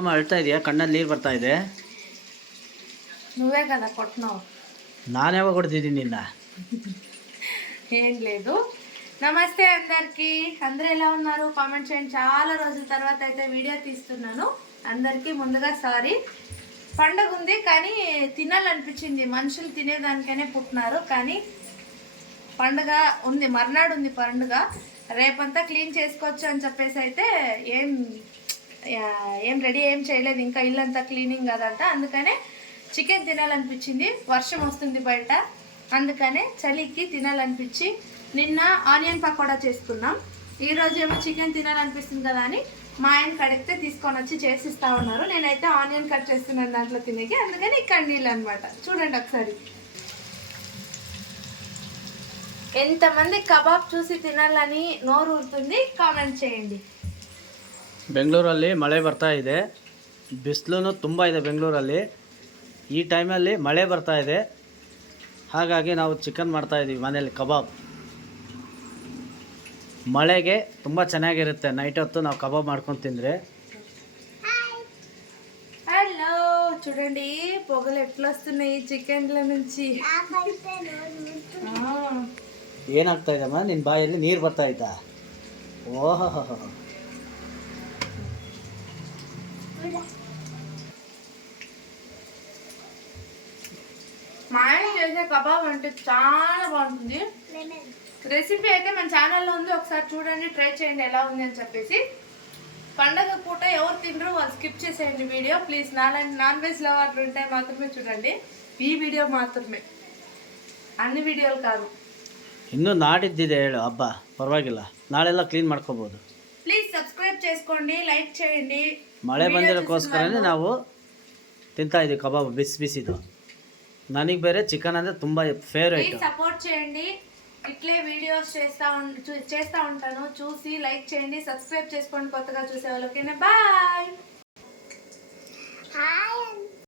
ಅಮ್ಮ ಅಳ್ತಾ ಇದೆಯಾ? ಕಣ್ಣಲ್ಲಿ ನೀರು ಬರ್ತಾ ಇದೆ. నువ్వే కదా కొట్టినావు. ನಾನು ಯಾವಾಗ ಕೊಡ್ತಿದ್ದೀನಿ ನಿನ್ನ? ఏం లేదు. నమస్తే అందరికి. అందరూ ఎలా ఉన్నారు? కామెంట్ చేయండి. చాలా రోజుల తర్వాత అయితే వీడియో తీస్తున్నాను. అందరికీ ముందుగా సారీ. పండగ ఉంది కానీ తినాలనిపించింది. మనుషులు తినేదానికనే పుట్టినారు కానీ పండుగ ఉంది, మర్నాడు ఉంది పండుగ. రేపంతా క్లీన్ చేసుకోవచ్చు అని చెప్పేసి అయితే ఏం రెడీ ఏం చేయలేదు, ఇంకా ఇల్లంతా క్లీనింగ్ అదంతా. అందుకనే చికెన్ తినాలనిపించింది. వర్షం వస్తుంది బయట, అందుకనే చలికి తినాలనిపించి నిన్న ఆనియన్ పకోడా చేసుకున్నాం. ఈరోజు ఏమో చికెన్ తినాలనిపిస్తుంది కదా అని మా ఆయనకి అడిగితే తీసుకొని వచ్చి చేసిస్తా ఉన్నారు. నేనైతే ఆనియన్ కట్ చేస్తున్నాను దాంట్లో తినేకి, అందుకని ఇక్కడ నీళ్ళు అనమాట. చూడండి ఒకసారి. ఎంతమంది కబాబ్ చూసి తినాలని నోరు ఊరుతుంది కామెంట్ చేయండి. ಬೆಂಗಳೂರಲ್ಲಿ ಮಳೆ ಬರ್ತಾ ಇದೆ, ಬಿಸಿಲು ತುಂಬ ಇದೆ ಬೆಂಗಳೂರಲ್ಲಿ. ಈ ಟೈಮಲ್ಲಿ ಮಳೆ ಬರ್ತಾ ಇದೆ, ಹಾಗಾಗಿ ನಾವು ಚಿಕನ್ ಮಾಡ್ತಾಯಿದ್ದೀವಿ ಮನೇಲಿ ಕಬಾಬ್. ಮಳೆಗೆ ತುಂಬ ಚೆನ್ನಾಗಿರುತ್ತೆ. ನೈಟ್ ಹೊತ್ತು ನಾವು ಕಬಾಬ್ ಮಾಡ್ಕೊಂಡು ತಿಂದರೆ. హలో, చూడండి పొగలు ఎట్లా వస్తున్నాయి చికెన్ల నుంచి. ಏನಾಗ್ತಾ ಇದೆಮ್ಮ? ನಿನ್ನ ಬಾಯಲ್ಲಿ ನೀರು ಬರ್ತಾ ಇತ್ತಾ? ಓಹೋ, మా ఆయన చేసే కబాబ్ అంటే చాలా బాగుంటుంది. రెసిపీ అయితే మన ఛానల్లో ఉంది, ఒకసారి చూడండి, ట్రై చేయండి ఎలా ఉంది అని చెప్పేసి. పండగ పూట ఎవరు తినరు వాళ్ళు స్కిప్ చేసేయండి video please. Non veg lover ఉంటే మాత్రమే చూడండి ఈ వీడియో మాత్రమే, అన్ని వీడియోలు కాదు. ಇನ್ನೂ ನಾಡಿದ್ದಿದೆ ಹೇಳು ಹಬ್ಬ, ಪರವಾಗಿಲ್ಲ, ನಾಳೆಲ್ಲ ಕ್ಲೀನ್ ಮಾಡ್ಕೋಬೋದು. ప్లీజ్ సబ్స్క్రైబ్ చేసుకోండి, లైక్ చేయండి. ಮಳೆ ಬಂದಿರೋಕ್ಕೋಸ್ಕರನೇ ನಾವು ತಿಂತಾ ಇದ್ದೀವಿ ಕಬಾಬ್ ಬಿಸಿ ಬಿಸಿದು. ನನಗೆ ಬೇರೆ ಚಿಕನ್ ಅಂದರೆ ತುಂಬ ಫೇವ್ರೇಟ್. ప్లీజ్ సపోర్ట్ చేయండి. ఇట్లే వీడియోస్ చేస్తా ఉంటాను, చూసి లైక్ చేయండి, సబ్స్క్రైబ్ చేసుకోండి కొత్తగా చూసే వాళ్ళకి. బాయ్.